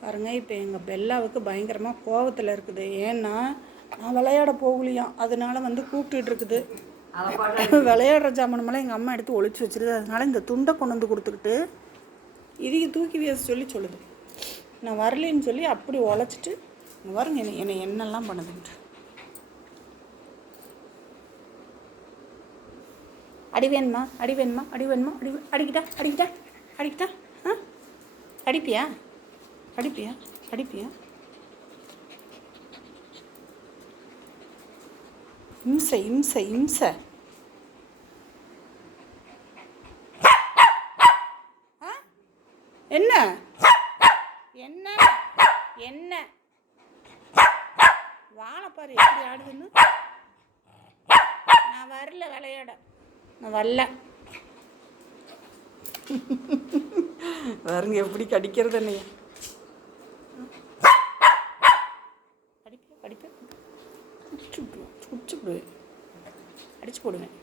பாருங்கள், இப்போ எங்கள் பெல்லாவுக்கு பயங்கரமாக கோவத்தில் இருக்குது. ஏன்னா நான் விளையாட போகலையாம், அதனால வந்து கூப்பிட்டுட்டு இருக்குது. விளையாடுற ஜாமானமெல்லாம் எங்கள் அம்மா எடுத்து ஒழிச்சு வச்சுருது. அதனால் இந்த துண்டை கொண்டு வந்து கொடுத்துக்கிட்டு இதையும் தூக்கி வீச சொல்லி சொல்லுது. நான் வரலேன்னு சொல்லி அப்படி உழைச்சிட்டு பாருங்க என்னை என்னெல்லாம் பண்ணுதுன்ட்டு. அடி வேணுமா, அடி வேணுமா, அடி வேணுமா, அடிக்கிட்டா அடிக்கிட்டா அடிக்கிட்டா அடிப்பியா அடிப்பியா அடிப்பியா? இம்சை இம்சை இம்சை. என்ன என்ன என்ன வாழைப்பாரு எப்படி ஆடுதுன்னு. நான் வரல விளையாட, நான் வரல. பாருங்க எப்படி கடிக்கிறது என்னைய. அடிப்பேன் அடிப்பேன், குடிச்சு விடுவேன், அடிச்சு போடுவேன்.